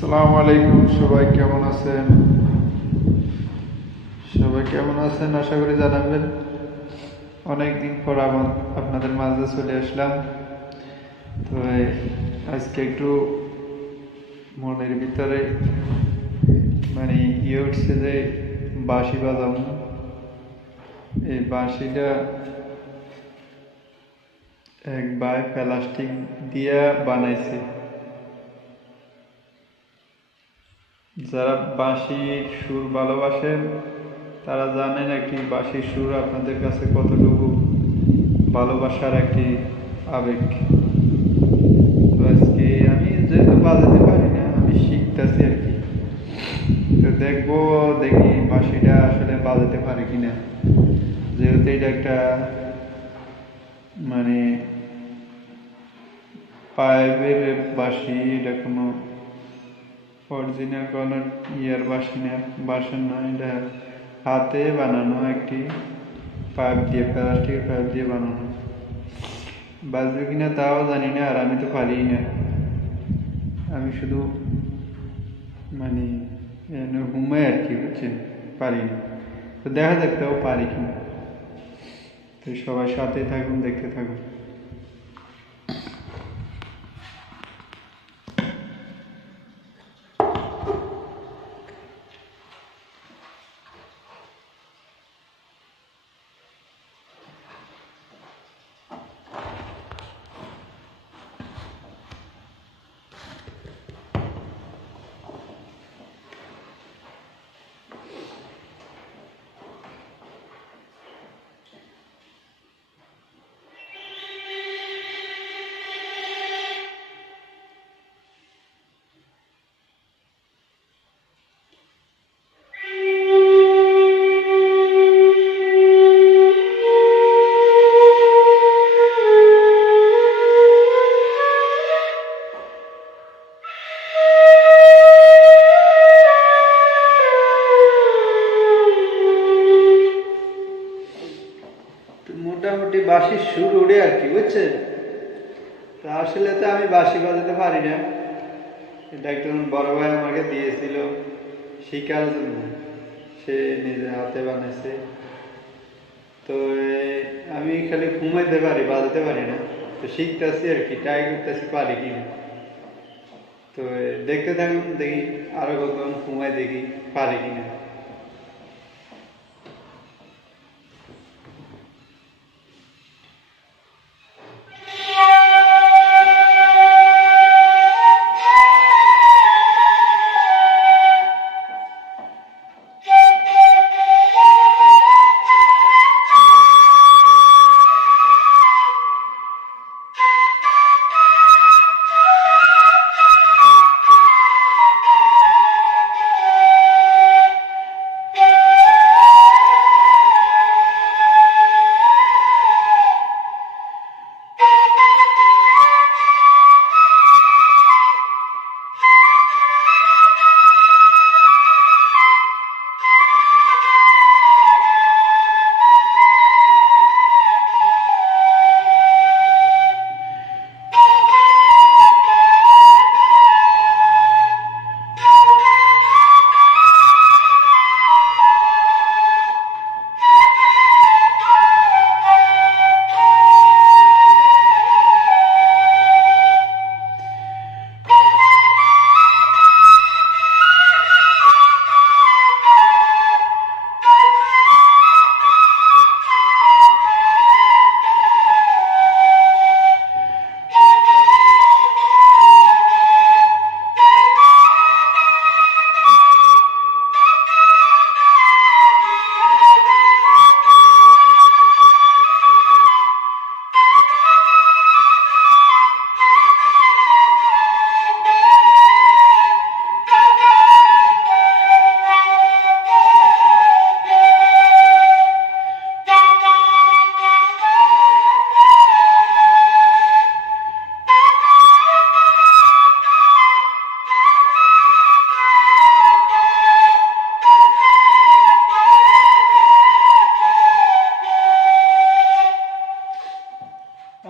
আসসালামু আলাইকুম। সবাই কেমন আছেন? আশা করি জানাবেন। অনেকদিন পর আপনাদের মাঝে চলে আসলাম। তো আজকে একটু মনের ভিতরে উঠছে যে বাঁশি বাজাবো। এই বাঁশিটা এক ভাই প্লাস্টিক দিয়া বানাইছে। যারা বাঁশির সুর ভালোবাসেন তারা জানেন একটি বাঁশির সুর আপনাদের কাছে কতটুকু ভালোবাসার একটি আবেগ। তো আজকে আমি যেহেতু বাজাতে পারি না, আমি শিখতেছি আর কি। তো দেখি বাঁশিটা আসলে বাজাতে পারি কিনা। যেহেতু এটা একটা পাইপের বাঁশি, এটা কোনো অরিজিনাল কোনো বাঁশের না, এটা হাতে বানানো একটি পাইপ দিয়ে, প্লাস্টিকের পাইপ দিয়ে বানানো। বাজবে কিনা তাও জানি না, আর আমি তো পারি না। আমি শুধু ঘুমাই আর কি, বুঝছেন, পারি না। তো দেখা যাক তাও পারি কিনা। তো সবাই সাথে থাকুন, দেখতে থাকুন। মোটামুটি বাঁশির সুর উড়ে আর কি, বুঝছেন। তা আসলে তো আমি বাঁশি বাজাতে পারি না। এটা একজন বড় ভাই আমাকে দিয়েছিল শিকার জন্য। সে নিজে হাতে বানাইছে। তো আমি খালি ঘুমাইতে পারি, বাজাতে পারি না। তো শিখতেছি আর কি, ট্রাই করতেছি পারি কিনা। তো দেখতে থাকুন, দেখি আরো কখন ঘুমাই, দেখি পারি কিনা।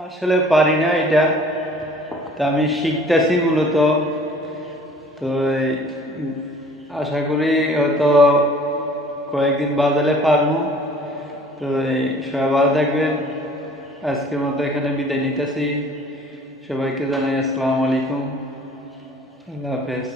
আসলে পারি না এটা। তা আমি শিখতেছি মূলত। তো আশা করি হয়তো কয়েকদিন বাজালে পারবো। তো সবাই ভালো থাকবেন। আজকের মতো এখানে বিদায় নিতেছি। সবাইকে জানাই আসসালামু আলাইকুম, আল্লাহ হাফেজ।